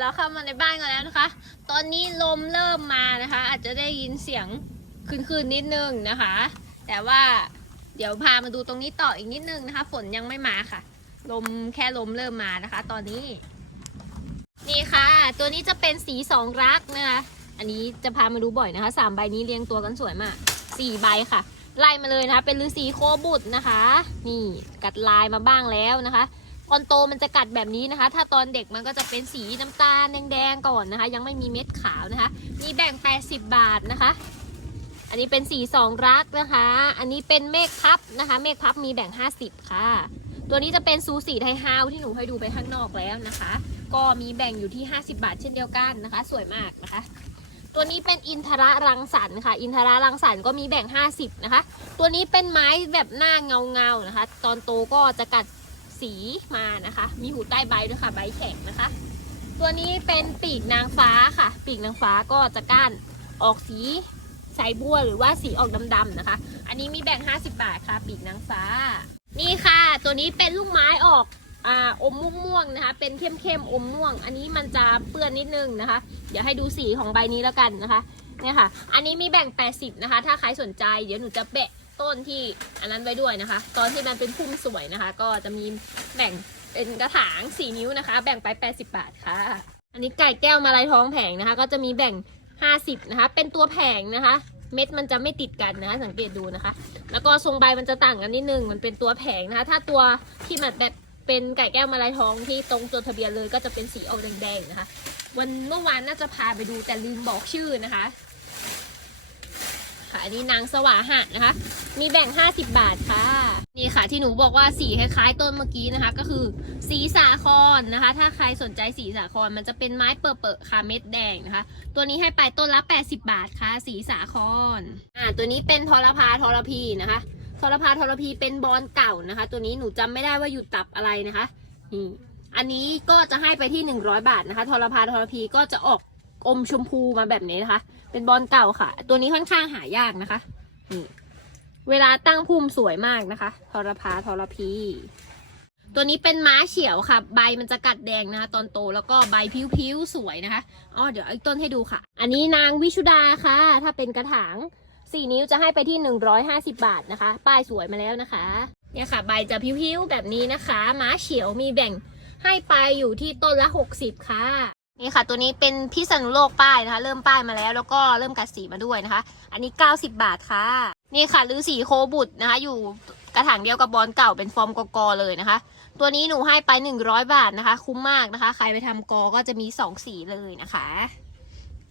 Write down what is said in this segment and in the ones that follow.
เราเข้ามาในบ้านกันแล้วนะคะ ตอนนี้ลมเริ่มมานะคะ อาจจะได้ยินเสียงคืนๆนิดนึงนะคะ แต่ว่าเดี๋ยวพามาดูตรงนี้ต่ออีกนิดนึงนะคะ ฝนยังไม่มาค่ะ ลมแค่ลมเริ่มมานะคะ ตอนนี้ นี่ค่ะ ตัวนี้จะเป็นสีสองรักนะคะ อันนี้จะพามาดูบ่อยนะคะสามใบนี้เรียงตัวกันสวยมากสี่ใบค่ะ ไล่มาเลยนะคะ เป็นฤาษีโคบุตรนะคะ นี่กัดลายมาบ้างแล้วนะคะ ตอนโตมันจะกัดแบบนี้นะคะ ถ้าตอนเด็กมันก็จะเป็นสีน้ำตาลแดงๆก่อนนะคะ ยังไม่มีเม็ดขาวนะคะ มีแบ่ง 80 บาทนะคะ อันนี้เป็นสีสองรักนะคะ อันนี้เป็นเมฆพับนะคะ เมฆพับมีแบ่ง 50 ค่ะ ตัวนี้จะเป็นซูสีไทยฮาวที่หนูให้ดูไปข้างนอกแล้วนะคะ ก็มีแบ่งอยู่ที่ 50 บาท เช่นเดียวกันนะคะ สวยมากนะคะตัวนี้เป็นอินทระรังสรรค์ค่ะ อินทระรังสรรค์ก็มีแบ่ง 50 นะคะ ตัวนี้เป็นไม้แบบหน้าเงาเงาๆนะคะ ตอนโตก็จะกัด สีมานะคะ มีหูใต้ใบด้วยค่ะ ใบแข็งนะคะ ตัวนี้เป็นปีกนางฟ้าค่ะ ปีกนางฟ้าก็จะก้านออกสีสายบัวหรือว่าสีออกดำๆนะคะ อันนี้มีแบ่ง 50 บาทค่ะ ปีกนางฟ้า นี่ค่ะ ตัวนี้เป็นลูกไม้ออกออมม่วงๆนะคะ เป็นเข้มๆอมม่วง อันนี้มันจะเปื้อนนิดนึงนะคะ เดี๋ยวให้ดูสีของใบนี้แล้วกันนะคะเนี่ยค่ะ อันนี้มีแบ่ง 80 นะคะ ถ้าใครสนใจ เดี๋ยวหนูจะเปะ ต้นที่อันนั้นไว้ด้วยนะคะ ตอนที่มันเป็นพุ่มสวยนะคะ ก็จะมีแบ่งเป็นกระถาง4นิ้วนะคะ แบ่งไป80 บาทค่ะ อันนี้ไก่แก้วมาลายท้องแผงนะคะ ก็จะมีแบ่ง 50นะคะ เป็นตัวแผงนะคะ เม็ดมันจะไม่ติดกันนะคะ สังเกตดูนะคะ แล้วก็ทรงใบมันจะต่างกันนิดนึงมันเป็นตัวแผงนะคะ ถ้าตัวที่มันแบบเป็นไก่แก้วมาลายทองที่ตรงจดทะเบียนเลยก็จะเป็นสีออกแดงๆนะคะ วันเมื่อวานน่าจะพาไปดูแต่ลืมบอกชื่อนะคะ ค่ะอันนี้นางสวาหะนะคะ มีแบ่ง 50 บาทค่ะ นี่ค่ะที่หนูบอกว่าสีคล้ายๆ ต้นเมื่อกี้นะคะ ก็คือสีสาครนะคะ ถ้าใครสนใจสีสาครมันจะเป็นไม้เปิดๆค่ะเม็ดแดงนะคะ ตัวนี้ให้ไปต้นละ 80 บาทค่ะ สีสาครอ่าตัวนี้เป็นทรพาทรพีนะคะทรพาทรพีเป็นบอลเก่านะคะ ตัวนี้หนูจำไม่ได้ว่าอยู่ตับอะไรนะคะนี่อันนี้ก็จะให้ไปที่ 100 บาทนะคะทรพาทรพีก็จะออก อมชมพูมาแบบนี้นะคะ เป็นบอลเก่าค่ะ ตัวนี้ค่อนข้างหายากนะคะนี่เวลาตั้งพุ่มสวยมากนะคะทรพาทรพีตัวนี้เป็นม้าเฉียวค่ะ ใบมันจะกัดแดงนะคะ ตอนโตแล้วก็ใบพิ้วๆสวยนะคะอ๋อเดี๋ยวอาอีกต้นให้ดูค่ะ อันนี้นางวิชุดาค่ะ ถ้าเป็นกระถางสี่นิ้วจะให้ไปที่ 150 บาทนะคะ ป้ายสวยมาแล้วนะคะ เนี่ยค่ะ ใบจะพิ้วๆแบบนี้นะคะ ม้าเฉียวมีแบ่งให้ไปอยู่ที่ต้นละ 60 ค่ะ นี่ค่ะ ตัวนี้เป็นพิษณุโลกป้ายนะคะ เริ่มป้ายมาแล้ว แล้วก็เริ่มกัดสีมาด้วยนะคะ อันนี้ 90 บาทค่ะ นี่ค่ะฤาษีโคบุตรนะคะ อยู่กระถางเดียวกับบอลเก่าเป็นฟอร์มกกอเลยนะคะ ตัวนี้หนูให้ไป 100 บาทนะคะ คุ้มมากนะคะ ใครไปทำกอก็จะมี 2 สีเลยนะคะ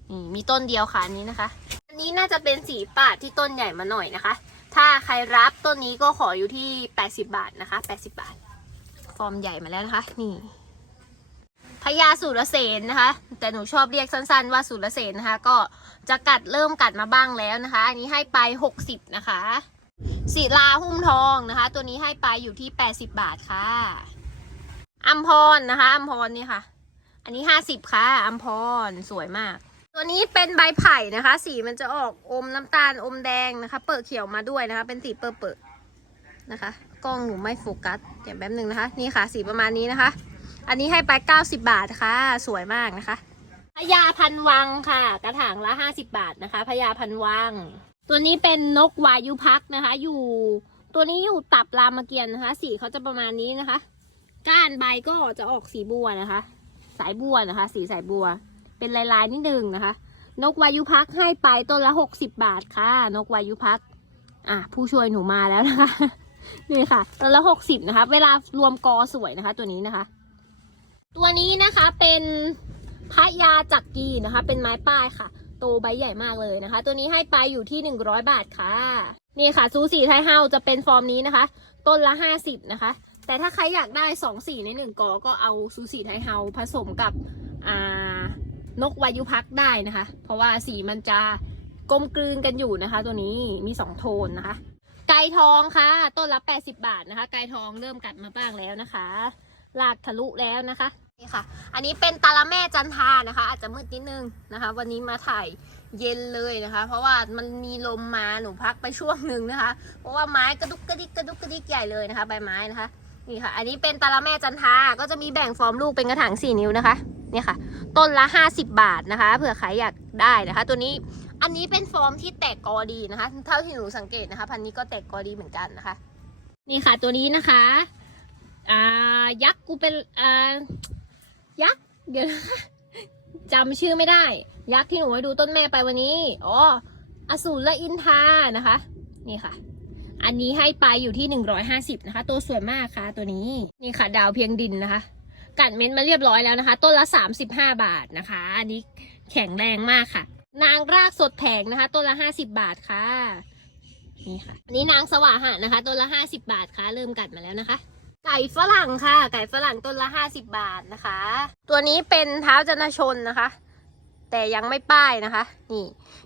นี่มีต้นเดียวค่ะอันนี้นะคะ อันนี้น่าจะเป็นสีปาดที่ต้นใหญ่มาหน่อยนะคะ ถ้าใครรับต้นนี้ก็ขออยู่ที่ 80 บาทนะคะ 80 บาท ฟอร์มใหญ่มาแล้วนะคะ นี่ ญาสุรเสนนะคะ แต่หนูชอบเรียกสั้นๆ ว่าสุรเสนนะคะ ก็จะกัดเริ่มกัดมาบ้างแล้วนะคะ อันนี้ให้ไป 60 นะคะศิลาหุ้มทองนะคะ ตัวนี้ให้ไปอยู่ที่ 80 บาทค่ะอัมพรนะคะอัมพรนี่ค่ะ อันนี้ 50 ค่ะอัมพรสวยมาก ตัวนี้เป็นใบไผ่นะคะ สีมันจะออกอมน้ำตาลอมแดงนะคะ เปิดเขียวมาด้วยนะคะ เป็นสีเปิดเปิดนะคะ กล้องหนูไม่โฟกัสเดี๋ยวแป๊บหนึ่งนะคะ นี่ค่ะ สีประมาณนี้นะคะ อันนี้ให้ไป90บาทค่ะ สวยมากนะคะพญาพันวังค่ะ กระถางละ50บาทนะคะพญาพันวัง ตัวนี้เป็นนกวายุพักนะคะ อยู่ตัวนี้อยู่ตับรามเกียรตินะคะ สีเขาจะประมาณนี้นะคะ ก้านใบก็จะออกสีบัวนะคะ สายบัวนะคะ สีสายบัว เป็นลายๆนิดนึงนะคะ นกวายุพักให้ไปต้นละ60บาทค่ะ นกวายุพักอะผู้ช่วยหนูมาแล้วนะคะนี่ค่ะต้นละ60นะคะ เวลารวมกอสวยนะคะ ตัวนี้นะคะ ตัวนี้นะคะเป็นพระยาจักรีนะคะ เป็นไม้ป้ายค่ะ โตใบใหญ่มากเลยนะคะ ตัวนี้ให้ไปอยู่ที่ 100 บาทค่ะ นี่ค่ะ ซูสีไทยเฮาจะเป็นฟอร์มนี้นะคะ ต้นละ 50 นะคะ แต่ถ้าใครอยากได้ 2 สีใน 1กอก็เอาซูสีไทยเฮาผสมกับนกวายุพักได้นะคะ เพราะว่าสีมันจะกลมกลืนกันอยู่นะคะ ตัวนี้มี 2 โทนนะคะ ไก่ทองค่ะ ต้นละ 80 บาทนะคะ ไก่ทองเริ่มกัดมาบ้างแล้วนะคะ ลากทะลุแล้วนะคะ นี่ค่ะ อันนี้เป็นตาละแม่จันทานะคะ อาจจะมืดนิดนึงนะคะ วันนี้มาถ่ายเย็นเลยนะคะ เพราะว่ามันมีลมมาหนูพักไปช่วงหนึ่งนะคะ เพราะว่าไม้กระดุกกระดิกกระดุกกระดิกใหญ่เลยนะคะ ใบไม้นะคะนี่ค่ะ อันนี้เป็นตาละแม่จันทา ก็จะมีแบ่งฟอร์มลูกเป็นกระถางสี่นิ้วนะคะ เนี่ยค่ะ ต้นละ 50 บาทนะคะ เผื่อใครอยากได้นะคะ ตัวนี้ อันนี้เป็นฟอร์มที่แตกกอดีนะคะ เท่าที่หนูสังเกตนะคะ พันนี้ก็แตกกอดีเหมือนกันนะคะ นี่ค่ะ ตัวนี้นะคะ อ่า ยักษ์กูเป็น อ่า ยักษ์เดี๋ยวนะจำชื่อไม่ได้ ยักษ์ที่หนูไปดูต้นแม่ไปวันนี้ อ๋อ อสูรและอินทานะคะ นี่ค่ะ อันนี้ให้ไปอยู่ที่ 150 นะคะ ตัวสวยมากค่ะตัวนี้ นี่ค่ะ ดาวเพียงดินนะคะ กัดเม็ดมาเรียบร้อยแล้วนะคะ ต้นละ 35 บาทนะคะ อันนี้แข็งแรงมากค่ะ นางรากสดแผงนะคะ ต้นละ 50 บาทค่ะ นี่ค่ะ อันนี้นางสว่าหะนะคะ ต้นละ 50 บาทค่ะ เริ่มกัดมาแล้วนะคะ ไก่ฝรั่งค่ะ ไก่ฝรั่งต้นละ50บาทนะคะ ตัวนี้เป็นเท้าจนชนนะคะ แต่ยังไม่ป้ายนะคะ นี่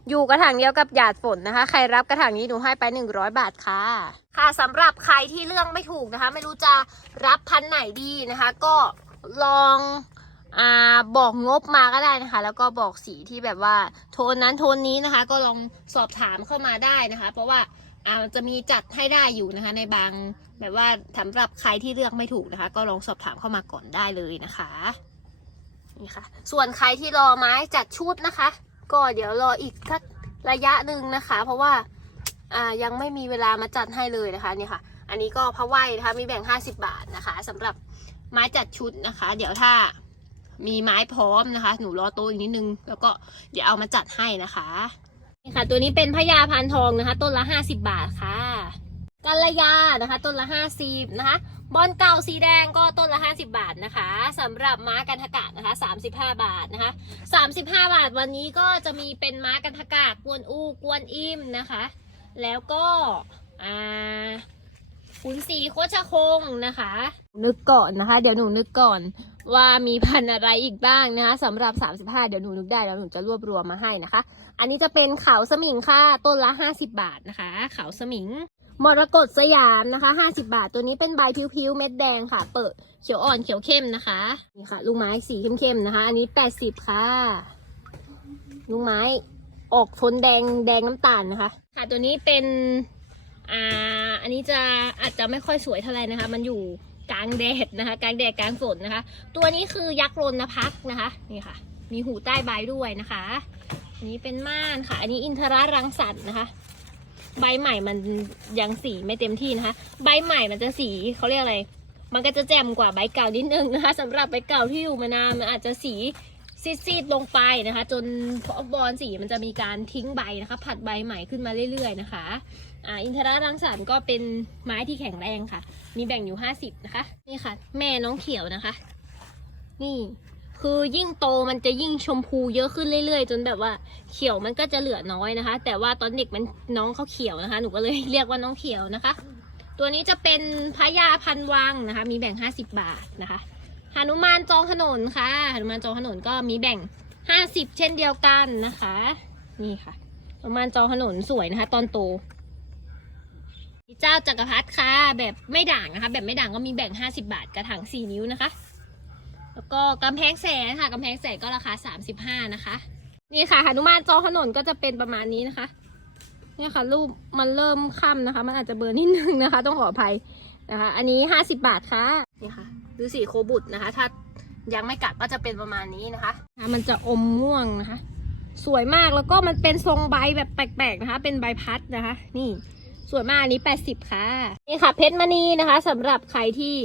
อยู่กระถางเดียวกับหยาดฝนนะคะ ใครรับกระถางนี้หนูให้ไป100บาทค่ะ ค่ะสำหรับใครที่เลือกไม่ถูกนะคะ ไม่รู้จะรับพันไหนดีนะคะ ก็ลองอ่าบอกงบมาก็ได้นะคะ แล้วก็บอกสีที่แบบว่าโทนนั้นโทนนี้นะคะ ก็ลองสอบถามเข้ามาได้นะคะ เพราะว่าอ่าจะมีจัดให้ได้อยู่นะคะ ในบาง แบบว่าสำหรับใครที่เลือกไม่ถูกนะคะ ก็ลองสอบถามเข้ามาก่อนได้เลยนะคะนี่ค่ะ ส่วนใครที่รอไม้จัดชุดนะคะ ก็เดี๋ยวรออีกสักระยะหนึ่งนะคะ เพราะว่าอ่ายังไม่มีเวลามาจัดให้เลยนะคะนี่ค่ะ อันนี้ก็พระไหวนะคะมีแบ่ง 50 บาทนะคะสำหรับไม้จัดชุดนะคะ เดี๋ยวถ้ามีไม้พร้อมนะคะ หนูรอโตวอีกนิดนึง แล้วก็เดี๋ยวเอามาจัดให้นะคะนี่ค่ะ ตัวนี้เป็นพญาพานทองนะคะ ต้นละ 50 บาทค่ะ กัลยานะคะ ต้นละ 50นะคะบอลเก่าสีแดงก็ต้นละ 50 บาทนะคะสำหรับม้ากันทกะนะคะ 35 บาทนะคะ 35 บาทวันนี้ก็จะมีเป็นม้ากันทกะกวนอูกวนอิมนะคะ แล้วก็อ่าขุนศรีโคชคงนะคะ นึกก่อนนะคะ เดี๋ยวหนูนึกก่อนว่ามีพันอะไรอีกบ้างนะคะสำหรับ 35 เดี๋ยวหนูนึกได้แล้วหนูจะรวบรวมมาให้นะคะ อันนี้จะเป็นเขาสมิงค่ะต้นละ 50 บาทนะคะ เขาสมิง มรกตสยามนะคะ 50 บาท ตัวนี้เป็นใบพิ้วๆ เม็ดแดงค่ะ เปิดเขียวอ่อนเขียวเข้มนะคะ นี่ค่ะ ลูกไม้สีเข้มๆนะคะ อันนี้ 80 ค่ะ ลูกไม้ออกโทนแดงแดงน้ำตาลนะคะ ค่ะ ตัวนี้เป็น อ่า อันนี้จะอาจจะไม่ค่อยสวยเท่าไหร่นะคะ มันอยู่กลางแดดนะคะ กลางแดดกลางฝนนะคะ ตัวนี้คือยักษ์รนพักนะคะ นี่ค่ะ มีหูใต้ใบด้วยนะคะ อันนี้เป็นม่านค่ะ อันนี้อินทรารังสรรค์นะคะ ใบใหม่มันยังสีไม่เต็มที่นะคะ ใบใหม่มันจะสีเขาเรียกอะไร มันก็จะแจ่มกว่าใบเก่านิดนึงนะคะสำหรับใบเก่าที่อยู่มานานมันอาจจะสีซีดๆลงไปนะคะ จนพอบอลสีมันจะมีการทิ้งใบนะคะ ผัดใบใหม่ขึ้นมาเรื่อยๆนะคะอ่าอินทรารังสรรค์ก็เป็นไม้ที่แข็งแรงค่ะ มีแบ่งอยู่ 50 นะคะ นี่ค่ะ แม่น้องเขียวนะคะ นี่ คือยิ่งโตมันจะยิ่งชมพูเยอะขึ้นเรื่อยๆ จนแบบว่าเขียวมันก็จะเหลือน้อยนะคะ แต่ว่าตอนเด็กมันน้องเขาเขียวนะคะ หนูก็เลยเรียกว่าน้องเขียวนะคะ ตัวนี้จะเป็นพญาพันวังนะคะ มีแบ่ง 50 บาทนะคะหนุมานจองถนนค่ะหนุมานจองถนนก็มีแบ่ง 50 เช่นเดียวกันนะคะ นี่ค่ะหนุมานจองถนนสวยนะคะ ตอนโตเจ้าจักรพรรดิค่ะแบบไม่ด่างนะคะ แบบไม่ด่างก็มีแบ่ง 50 บาทกระถาง4 นิ้วนะคะ แล้วก็กำแพงแสนค่ะกำแพงแสนก็ราคา 35 นะคะ นี่ค่ะหนุมานจอถนนก็จะเป็นประมาณนี้นะคะ เนี่ยค่ะรูปมันเริ่มค่ำนะคะ มันอาจจะเบลอร์นิดนึงนะคะ ต้องขออภัยนะคะ อันนี้ 50 บาทค่ะนี่ค่ะฤาษีโคบุตรนะคะ ถ้ายังไม่กัดก็จะเป็นประมาณนี้นะคะอะมันจะอมม่วงนะคะ สวยมากแล้วก็มันเป็นทรงใบแบบแปลกๆนะคะ เป็นใบพัดนะคะ นี่สวยมากอันนี้ 80 ค่ะ นี่ค่ะเพชรมณีนะคะสำหรับใครที่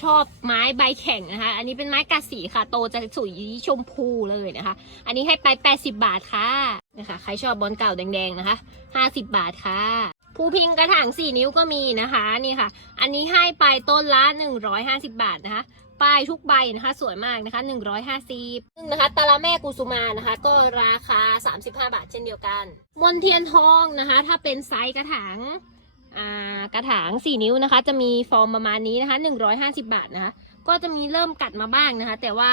ชอบไม้ใบแข็งนะคะ อันนี้เป็นไม้กัดสีค่ะ โตจะสวยชมพูเลยนะคะ อันนี้ให้ไป 80 บาทค่ะนะคะ ใครชอบบอลเก่าแดงๆนะคะ 50 บาทค่ะ ภูพิงกระถาง 4 นิ้วก็มีนะคะ นี่ค่ะ อันนี้ให้ไปต้นละ 150 บาทนะคะ ป้ายทุกใบนะคะ สวยมากนะคะ 150ซึ่งนะคะ ตาลาแม่กุสุมานะคะ ก็ราคา 35 บาทเช่นเดียวกัน มนเทียนทองนะคะ ถ้าเป็นไซส์กระถาง กระถาง 4 นิ้วนะคะ จะมีฟอร์มประมาณนี้นะคะ 150 บาทนะคะ ก็จะมีเริ่มกัดมาบ้างนะคะ แต่ว่า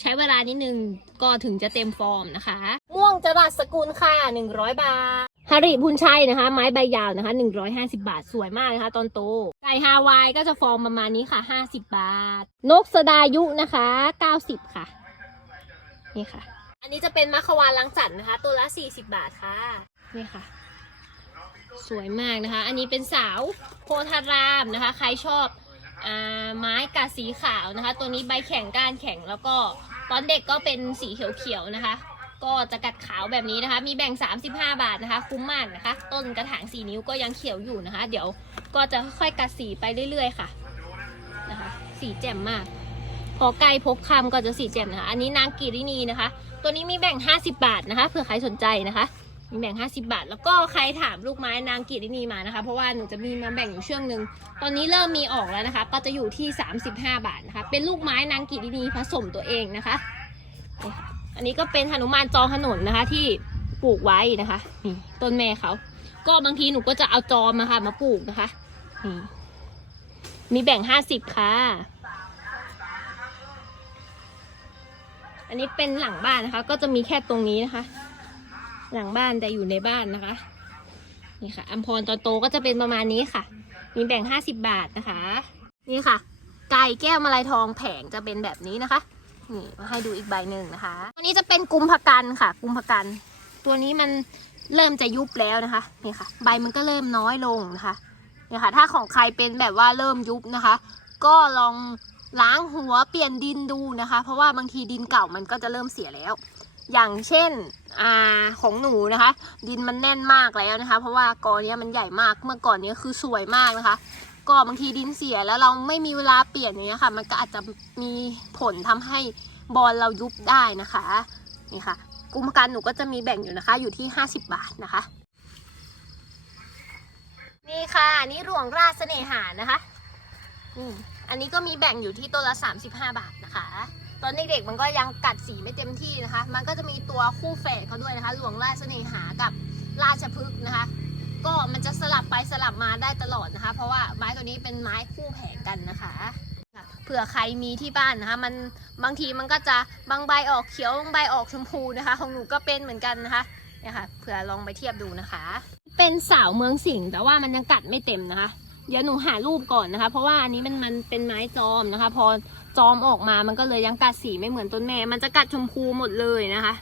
ใช้เวลานิดนึงก็ถึงจะเต็มฟอร์มนะคะ ม่วงจรัสสกุลค่ะ 100 บาทฮาริพุนชัยนะคะ ไม้ใบยาวนะคะ 150 บาทสวยมากนะคะ ตอนโต ไก่ฮาวายก็จะฟอร์มประมาณนี้ค่ะ 50 บาท นกสดายุนะคะ 90 ค่ะ นี่ค่ะ อันนี้จะเป็นมัควานลังจัดนะคะ ตัวละ 40 บาทค่ะ นี่ค่ะ สวยมากนะคะ อันนี้เป็นสาวโพธารามนะคะ ใครชอบอไม้กาสีขาวนะคะ ตัวนี้ใบแข็งก้านแข็งแล้วก็ตอนเด็กก็เป็นสีเขียวๆนะคะ ก็จะกัดขาวแบบนี้นะคะ มีแบ่ง 35 บาทนะคะ คุ้มมากนะคะ ต้นกระถางสีนิ้วก็ยังเขียวอยู่นะคะ เดี๋ยวก็จะค่อยกัดสีไปเรื่อยๆค่ะนะคะ สีแจ่มมาก พอใกล้พบคำก็จะสีแจ่มนะคะ อันนี้นางกีรินีนะคะ ตัวนี้มีแบ่ง 50 บาทนะคะเผื่อใครสนใจนะคะ มีแบ่ง 50 บาท แล้วก็ใครถามลูกไม้นางกีรินีมานะคะ เพราะว่าหนูจะมีมาแบ่งอยู่ช่วงหนึ่งตอนนี้เริ่มมีออกแล้วนะคะ ก็จะอยู่ที่ 35 บาทนะคะ เป็นลูกไม้นางกีรินีผสมตัวเองนะคะนี่ค่ะอันนี้ก็เป็นหนุมานจองถนนนะคะที่ปลูกไว้นะคะนี่ต้นแม่เขา ก็บางทีหนูก็จะเอาจอมมาค่ะมาปลูกนะคะนี่มีแบ่ง 50 ค่ะ อันนี้เป็นหลังบ้านนะคะ ก็จะมีแค่ตรงนี้นะคะ หลังบ้านแต่อยู่ในบ้านนะคะ นี่ค่ะอัมพรตอนโตก็จะเป็นประมาณนี้ค่ะ มีแบ่ง 50 บาทนะคะ นี่ค่ะ ไก่แก้วมาลายทองแผงจะเป็นแบบนี้นะคะนี่มาให้ดูอีกใบหนึ่งนะคะตัวนี้จะเป็นกุมภกันค่ะ กุมภกัน ตัวนี้มันเริ่มจะยุบแล้วนะคะนี่ค่ะ ใบมันก็เริ่มน้อยลงนะคะเนี่ยค่ะ ถ้าของใครเป็นแบบว่าเริ่มยุบนะคะ ก็ลองล้างหัวเปลี่ยนดินดูนะคะ เพราะว่าบางทีดินเก่ามันก็จะเริ่มเสียแล้ว อย่างเช่นอาของหนูนะคะ ดินมันแน่นมากแล้วนะคะ เพราะว่ากอเนี้ยมันใหญ่มากเมื่อก่อนเนี้ยคือสวยมากนะคะ ก็บางทีดินเสียแล้วเราไม่มีเวลาเปลี่ยนอย่างเงี้ยค่ะ มันก็อาจจะมีผลทำให้บอลเรายุบได้นะคะนี่ค่ะกุมการหนูก็จะมีแบ่งอยู่นะคะ อยู่ที่ 50 บาทนะคะ นี่ค่ะนี่หลวงราชเสน่หานะคะอันนี้ก็มีแบ่งอยู่ที่ตัวละ 35 บาทนะคะ ตอนเด็กๆมันก็ยังกัดสีไม่เต็มที่นะคะ มันก็จะมีตัวคู่แฝดเขาด้วยนะคะ หลวงราชเสน่หากับราชพฤกษ์นะคะ ก็มันจะสลับไปสลับมาได้ตลอดนะคะ เพราะว่าไม้ตัวนี้เป็นไม้คู่แผงกันนะคะเผื่อใครมีที่บ้านนะคะ มันบางทีมันก็จะบางใบออกเขียวบางใบออกชมพูนะคะ ของหนูก็เป็นเหมือนกันนะคะเนี่ยค่ะเผื่อลองไปเทียบดูนะคะ เป็นสาวเมืองสิงห์แต่ว่ามันยังกัดไม่เต็มนะคะ เดี๋ยวหนูหารูปก่อนนะคะ เพราะว่าอันนี้มันมันเป็นไม้จอมนะคะ พอ จอมออกมามันก็เลยยังกัดสีไม่เหมือนต้นแม่ มันจะกัดชมพูหมดเลยนะคะ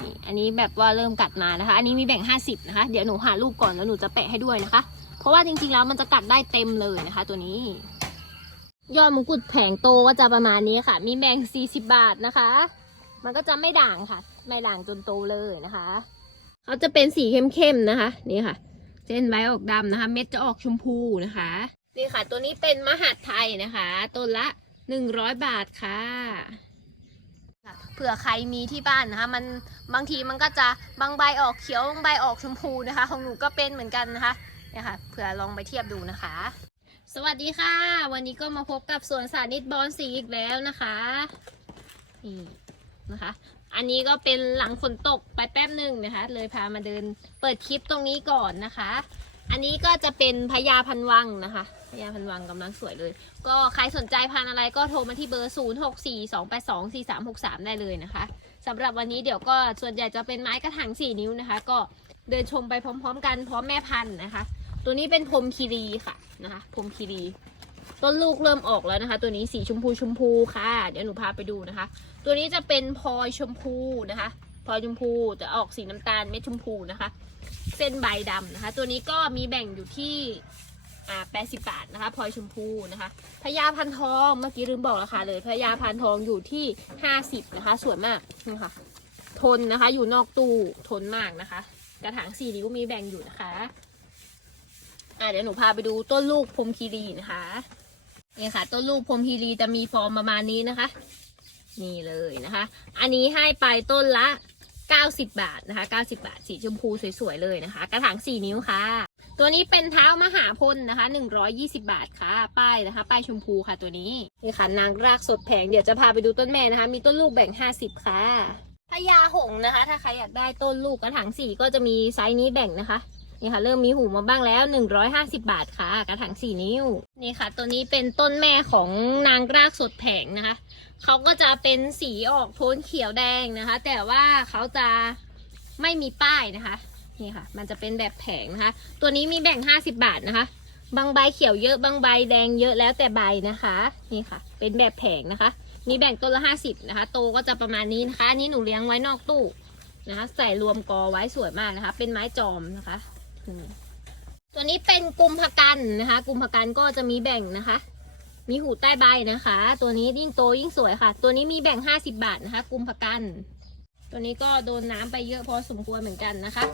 นี่อันนี้แบบว่าเริ่มกัดมานะคะ อันนี้มีแบ่ง 50 นะคะ เดี๋ยวหนูหารูปก่อนแล้วหนูจะแปะให้ด้วยนะคะ เพราะว่าจริงๆแล้วมันจะกัดได้เต็มเลยนะคะ ตัวนี้ ยอดมงกุฎแผงโตก็จะประมาณนี้ค่ะ มีแบ่ง 40 บาทนะคะ มันก็จะไม่ด่างค่ะ ไม่ด่างจนโตเลยนะคะเขาจะเป็นสีเข้มๆนะคะ นี่ค่ะ เส้นใบออกดำนะคะ เม็ดจะออกชมพูนะคะ นี่ค่ะ ตัวนี้เป็นมหัดไทยนะคะ ต้นละ 100 บาทค่ะเผื่อใครมีที่บ้านนะคะ มันบางทีมันก็จะบางใบออกเขียวบางใบออกชมพูนะคะ ของหนูก็เป็นเหมือนกันนะคะเนี่ยค่ะเผื่อลองไปเทียบดูนะคะ สวัสดีค่ะ วันนี้ก็มาพบกับสวนสาธิตบอลสีอีกแล้วนะคะนี่นะคะ อันนี้ก็เป็นหลังฝนตกไปแป๊บหนึ่งนะคะ เลยพามาเดินเปิดคลิปตรงนี้ก่อนนะคะ อันนี้ก็จะเป็นพญาพันวังนะคะพญาพันวังกำลังสวยเลย ก็ใครสนใจพันอะไรก็โทรมาที่เบอร์ 0 6 4 2 8 2 4 3 6 3 ได้เลยนะคะสำหรับวันนี้เดี๋ยวก็ส่วนใหญ่จะเป็นไม้กระถาง4 นิ้วนะคะ ก็เดินชมไปพร้อมๆ กันพร้อมแม่พันธุ์นะคะ ตัวนี้เป็นพรมคีรีค่ะนะคะพรมคีรีต้นลูกเริ่มออกแล้วนะคะ ตัวนี้สีชมพูชมพูค่ะ เดี๋ยวหนูพาไปดูนะคะ ตัวนี้จะเป็นพลอยชมพูนะคะพลอยชมพูจะออกสีน้ำตาลเม็ดชมพูนะคะ เส้นใบดำนะคะ ตัวนี้ก็มีแบ่งอยู่ที่อ่า80บาทนะคะพลอยชมพูนะคะพญาพันทองเมื่อกี้ลืมบอกราคาเลยพญาพันทองอยู่ที่50นะคะสวยมากนี่ค่ะ ทนนะคะ อยู่นอกตู้ทนมากนะคะ กระถางสี่นิ้วมีแบ่งอยู่นะคะอ่าเดี๋ยวหนูพาไปดูต้นลูกพรมคีรีนะคะนี่ค่ะ ต้นลูกพรมคีรีจะมีฟอร์มประมาณนี้นะคะ นี่เลยนะคะ อันนี้ให้ไปต้นละ 90 บาทนะคะ 90 บาท สีชมพูสวยๆเลยนะคะ กระถาง 4 นิ้วค่ะ ตัวนี้เป็นเท้ามหาพลนะคะ 120 บาทค่ะ ป้ายนะคะ ป้ายชมพูค่ะตัวนี้นี่ค่ะนางรากสดแผง เดี๋ยวจะพาไปดูต้นแม่นะคะ มีต้นลูกแบ่ง 50 ค่ะพญาหงนะคะ ถ้าใครอยากได้ต้นลูกกระถางสี่ก็จะมีไซส์นี้แบ่งนะคะนี่ค่ะเริ่มมีหูมาบ้างแล้ว 150 บาทค่ะ กระถาง 4 นิ้ว นี่ค่ะ ตัวนี้เป็นต้นแม่ของนางรากสดแผงนะคะ เขาก็จะเป็นสีออกโทนเขียวแดงนะคะ แต่ว่าเขาจะไม่มีป้ายนะคะ นี่ค่ะ มันจะเป็นแบบแผงนะคะ ตัวนี้มีแบ่ง 50 บาทนะคะ บางใบเขียวเยอะ บางใบแดงเยอะแล้วแต่ใบนะคะ นี่ค่ะ เป็นแบบแผงนะคะ มีแบ่งต้นละ 50 นะคะ โตก็จะประมาณนี้นะคะ อันนี้หนูเลี้ยงไว้นอกตู้นะคะ ใส่รวมกอไว้สวยมากนะคะ เป็นไม้จอมนะคะ ตัวนี้เป็นกุมภกันนะคะ กุมภกันก็จะมีแบ่งนะคะ มีหูใต้ใบนะคะ ตัวนี้ยิ่งโตยิ่งสวยค่ะ ตัวนี้มีแบ่ง 50 บาทนะคะ กุมภกัน ตัวนี้ก็โดนน้ำไปเยอะพอสมควรเหมือนกันนะคะ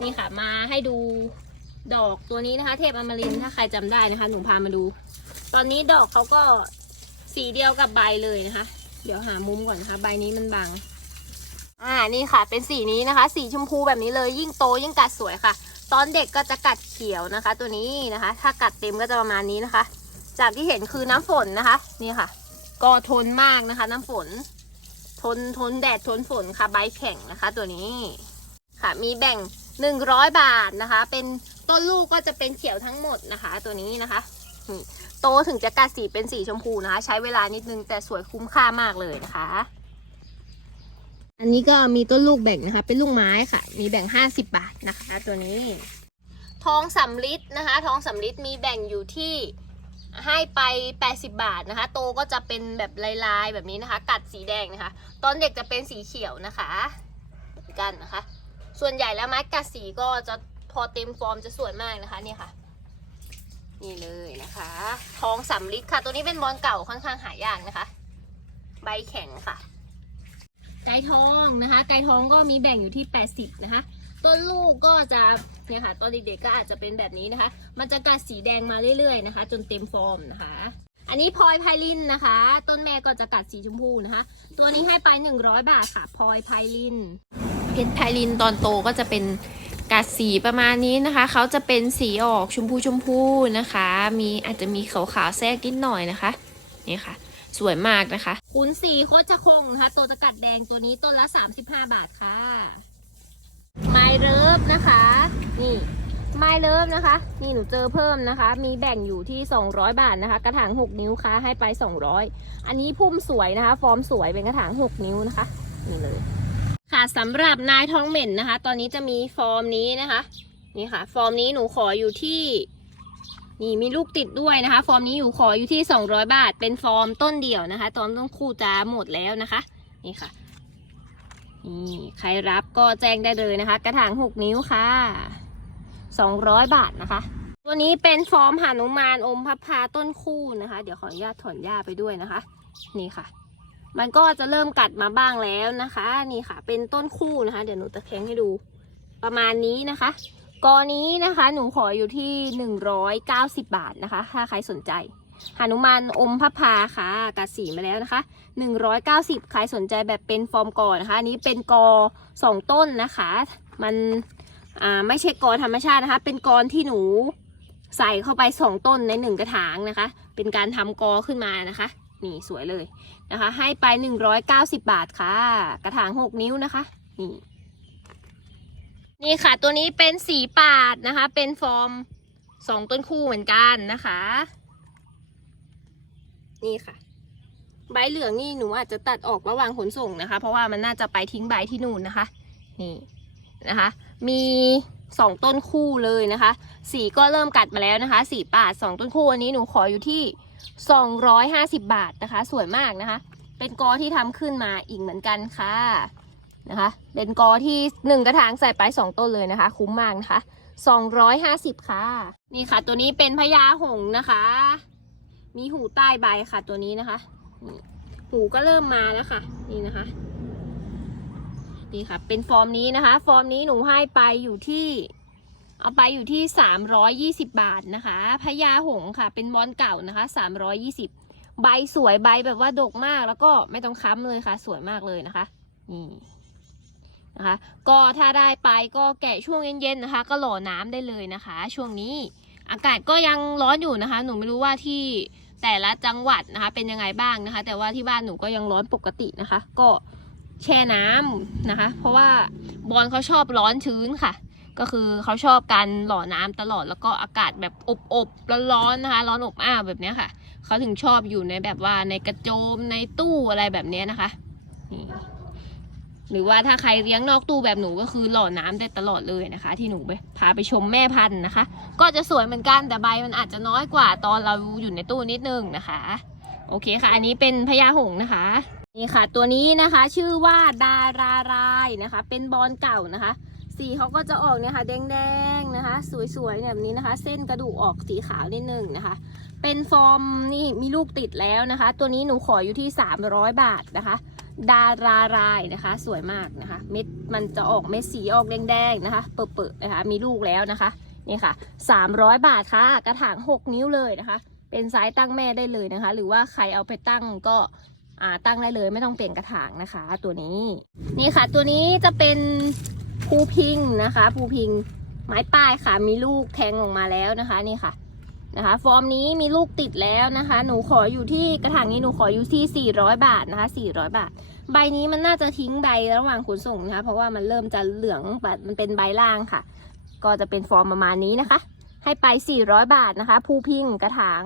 นี่ค่ะมาให้ดูดอกตัวนี้นะคะ เทพอมรินถ้าใครจำได้นะคะ หนูพามาดู ตอนนี้ดอกเขาก็สีเดียวกับใบเลยนะคะ เดี๋ยวหามุมก่อนนะคะ ใบนี้มันบังอ่านี่ค่ะ เป็นสีนี้นะคะ สีชมพูแบบนี้เลยยิ่งโตยิ่งกัดสวยค่ะ ตอนเด็กก็จะกัดเขียวนะคะ ตัวนี้นะคะ ถ้ากัดเต็มก็จะประมาณนี้นะคะ จากที่เห็นคือน้ำฝนนะคะ นี่ค่ะ ก็ทนมากนะคะ น้ำฝน ทนทนแดดทนฝนค่ะใบแข็งนะคะ ตัวนี้ค่ะ มีแบ่งหนึ่งร้อยบาทนะคะ เป็นต้นลูกก็จะเป็นเขียวทั้งหมดนะคะ ตัวนี้นะคะโตถึงจะกัดสีเป็นสีชมพูนะคะ ใช้เวลานิดนึงแต่สวยคุ้มค่ามากเลยนะคะ อันนี้ก็มีต้นลูกแบ่งนะคะ เป็นลูกไม้ค่ะ มีแบ่ง50บาทนะคะ ตัวนี้ ทองสำลิดนะคะ ทองสำลิดมีแบ่งอยู่ที่ ให้ไป 80 บาทนะคะ โตก็จะเป็นแบบลายๆแบบนี้นะคะ กัดสีแดงนะคะ ตอนเด็กจะเป็นสีเขียวนะคะกันนะคะ ส่วนใหญ่แล้วไม้กัดสีก็จะพอเต็มฟอร์มจะสวยมากนะคะนี่ค่ะนี่เลยนะคะ ทองสำลิดค่ะ ตัวนี้เป็นบอลเก่าค่อนข้างหายากนะคะ ใบแข็งค่ะ ไก่ทองนะคะ ไก่ทองก็มีแบ่งอยู่ที่ 80 นะคะ ต้นลูกก็จะเนี่ยค่ะตอนเด็กๆก็อาจจะเป็นแบบนี้นะคะ มันจะกัดสีแดงมาเรื่อยๆนะคะ จนเต็มฟอร์มนะคะ อันนี้พลอยไพลินนะคะ ต้นแม่ก็จะกัดสีชมพูนะคะ ตัวนี้ให้ไป 100 บาทค่ะพลอยไพลิน เพชรไพลินตอนโตก็จะเป็นกัดสีประมาณนี้นะคะ เขาจะเป็นสีออกชมพูชมพูนะคะ มีอาจจะมีขาวๆแทรกนิดหน่อยนะคะ นี่ค่ะ สวยมากนะคะขุนสีโคชคงนะคะ ตัวตะกัดแดงตัวนี้ต้นละ 35 บาทค่ะ ไมเลิฟนะคะ นี่ไมเลิฟนะคะ นี่หนูเจอเพิ่มนะคะ มีแบ่งอยู่ที่ 200 บาทนะคะ กระถาง 6 นิ้วค่ะให้ไป 200 อันนี้พุ่มสวยนะคะ ฟอร์มสวยเป็นกระถาง 6 นิ้วนะคะ นี่เลย ค่ะสำหรับนายทองเหม็นนะคะ ตอนนี้จะมีฟอร์มนี้นะคะ นี่ค่ะ ฟอร์มนี้หนูขออยู่ที่นี่มีลูกติดด้วยนะคะ ฟอร์มนี้อยู่ขออยู่ที่ 200 บาท เป็นฟอร์มต้นเดียวนะคะ ตอนต้นคู่จะหมดแล้วนะคะ นี่ค่ะ นี่ใครรับก็แจ้งได้เลยนะคะ กระถาง6นิ้วค่ะ200บาทนะคะ ตัวนี้เป็นฟอร์มหานุมานอมพับพาต้นคู่นะคะ เดี๋ยวขออนุญาตถอนหญ้าไปด้วยนะคะ นี่ค่ะ มันก็จะเริ่มกัดมาบ้างแล้วนะคะ นี่ค่ะ เป็นต้นคู่นะคะ เดี๋ยวหนูตะแคงให้ดู ประมาณนี้นะคะกอนี้นะคะ หนูขออยู่ที่หนึ่งร้อยเก้าสิบบาทนะคะ ถ้าใครสนใจ หานุมานอมพระพาค่ะกัดสีมาแล้วนะคะหนึ่งร้อยเก้าสิบใครสนใจแบบเป็นฟอร์มก่อนะคะ อันนี้เป็นกอสองต้นนะคะ มันอ่าไม่ใช่กอธรรมชาตินะคะ เป็นกรที่หนูใส่เข้าไปสองต้นในหนึ่งกระถางนะคะ เป็นการทำกอขึ้นมานะคะ นี่สวยเลยนะคะ ให้ไปหนึ่งร้อยเก้าสิบบาทค่ะ กระถางหกนิ้วนะคะ นี่ นี่ค่ะ ตัวนี้เป็นสีปาดนะคะ เป็นฟอร์มสองต้นคู่เหมือนกันนะคะ นี่ค่ะ ใบเหลืองนี่หนูอาจจะตัดออกระหว่างขนส่งนะคะ เพราะว่ามันน่าจะไปทิ้งใบที่นู่นนะคะ นี่นะคะ มีสองต้นคู่เลยนะคะ สีก็เริ่มกัดมาแล้วนะคะสีปาดสองต้นคู่อันนี้หนูขออยู่ที่สองร้อยห้าสิบบาทนะคะ สวยมากนะคะ เป็นกอที่ทำขึ้นมาอีกเหมือนกันค่ะนะคะ เป็นกอที่หนึ่งกระถางใส่ไปสองต้นเลยนะคะ คุ้มมากนะคะสองร้อยห้าสิบค่ะ นี่ค่ะ ตัวนี้เป็นพญาหงนะคะ มีหูใต้ใบค่ะตัวนี้นะคะนี่หูก็เริ่มมาแล้วค่ะ นี่นะคะนี่ค่ะ เป็นฟอร์มนี้นะคะ ฟอร์มนี้หนูให้ไปอยู่ที่ เอาไปอยู่ที่สามร้อยยี่สิบบาทนะคะพญาหงค่ะ เป็นบอลเก่านะคะสามร้อยยี่สิบใบสวยใบแบบว่าดกมากแล้วก็ไม่ต้องค้ำเลยค่ะ สวยมากเลยนะคะนี่นะคะ ก็ถ้าได้ไปก็แกะช่วงเย็นๆนะคะ ก็หล่อน้ำได้เลยนะคะ ช่วงนี้อากาศก็ยังร้อนอยู่นะคะ หนูไม่รู้ว่าที่ แต่ละจังหวัดนะคะ เป็นยังไงบ้างนะคะ แต่ว่าที่บ้านหนูก็ยังร้อนปกตินะคะ ก็แช่น้ำนะคะ เพราะว่าบอลเขาชอบร้อนชื้นค่ะ ก็คือเขาชอบการหล่อน้ำตลอดแล้วก็อากาศแบบอบๆร้อนๆนะคะ ร้อนอบอ้าวแบบนี้ค่ะ เขาถึงชอบอยู่ในแบบว่าในกระโจมในตู้อะไรแบบนี้นะคะ หรือว่าถ้าใครเลี้ยงนอกตู้แบบหนูก็คือหล่อน้ำได้ตลอดเลยนะคะ ที่หนูไปพาไปชมแม่พันธุ์นะคะ ก็จะสวยเหมือนกันแต่ใบมันอาจจะน้อยกว่าตอนเราอยู่ในตู้นิดนึงนะคะ โอเคค่ะ อันนี้เป็นพญาหงนะคะ นี่ค่ะ ตัวนี้นะคะชื่อว่าดารารายนะคะ เป็นบอลเก่านะคะ สีเขาก็จะออกเนี่ยค่ะแดงๆนะคะ สวยๆแบบนี้นะคะ เส้นกระดูกออกสีขาวนิดนึงนะคะ เป็นฟอร์มนี่มีลูกติดแล้วนะคะ ตัวนี้หนูขออยู่ที่ 300 บาทนะคะ ดารารายนะคะ สวยมากนะคะ เม็ดมันจะออกเม็ดสีออกแดงๆนะคะ เปิดๆนะคะ มีลูกแล้วนะคะนี่ค่ะ 300 บาทค่ะ กระถาง 6 นิ้วเลยนะคะ เป็นไซส์ตั้งแม่ได้เลยนะคะ หรือว่าใครเอาไปตั้งก็ตั้งได้เลยไม่ต้องเปลี่ยนกระถางนะคะ ตัวนี้นี่ค่ะ ตัวนี้จะเป็นภูพิงนะคะภูพิงไม้ป้ายค่ะ มีลูกแทงออกมาแล้วนะคะนี่ค่ะ นะคะ ฟอร์มนี้มีลูกติดแล้วนะคะ หนูขออยู่ที่กระถางนี้หนูขออยู่ที่ 400 บาทนะคะ 400 บาท ใบนี้มันน่าจะทิ้งใบระหว่างขนส่งนะคะ เพราะว่ามันเริ่มจะเหลืองแบบมันเป็นใบล่างค่ะ ก็จะเป็นฟอร์มประมาณนี้นะคะ ให้ไป 400 บาทนะคะภูพิงกระถาง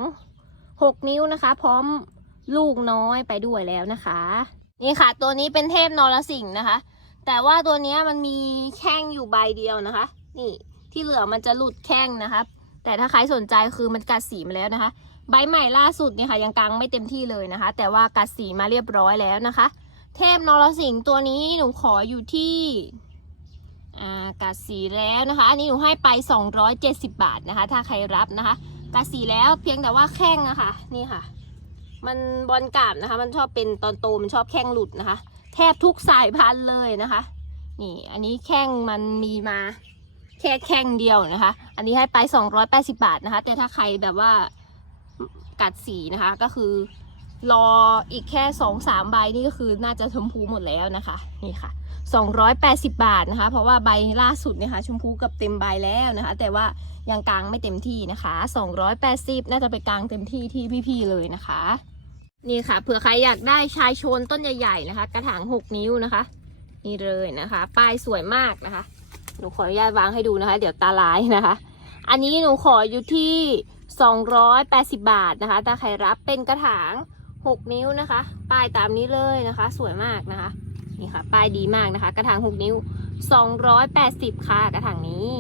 6 นิ้วนะคะ พร้อมลูกน้อยไปด้วยแล้วนะคะ นี่ค่ะ ตัวนี้เป็นเทพนรสิงห์นะคะ แต่ว่าตัวนี้มันมีแข้งอยู่ใบเดียวนะคะ นี่ที่เหลือมันจะหลุดแข้งนะคะ แต่ถ้าใครสนใจคือมันกัดสีมาแล้วนะคะ ใบใหม่ล่าสุดเนี่ยค่ะยังกลางไม่เต็มที่เลยนะคะ แต่ว่ากัดสีมาเรียบร้อยแล้วนะคะ เทพนรสิงห์ตัวนี้หนูขออยู่ที่กัดสีแล้วนะคะ อันนี้หนูให้ไป 270 บาทนะคะ ถ้าใครรับนะคะกัดสีแล้วเพียงแต่ว่าแข้งนะคะนี่ค่ะ มันบอลกาบนะคะ มันชอบเป็นตอนโตมันชอบแข้งหลุดนะคะ แทบทุกสายพันธุ์เลยนะคะ นี่อันนี้แข้งมันมีมา แค่แข้งเดียวนะคะ อันนี้ให้ไป 280 บาทนะคะ แต่ถ้าใครแบบว่ากัดสีนะคะ ก็คือรออีกแค่2อสามใบนี่ก็คือน่าจะชมพูหมดแล้วนะคะนี่ค่ะ 280 บาทนะคะ เพราะว่าใบล่าสุดนี่ยค่ะชมพูกับเต็มใบแล้วนะคะ แต่ว่ายังกลางไม่เต็มที่นะคะ 280 น่าจะไปกลางเต็มที่ที่พี่ๆเลยนะคะ นี่ค่ะเผื่อใครอยากได้ชายโชนต้นใหญ่ๆนะคะ กระถาง 6 นิ้วนะคะ นี่เลยนะคะ ป้ายสวยมากนะคะ หนูขออนุญาตวางให้ดูนะคะ เดี๋ยวตาลายนะคะ อันนี้หนูขออยู่ที่ 280 บาทนะคะ ถ้าใครรับเป็นกระถาง 6 นิ้วนะคะ ป้ายตามนี้เลยนะคะ สวยมากนะคะ นี่ค่ะ ป้ายดีมากนะคะ กระถาง 6 นิ้ว 280 ค่ะ กระถางนี้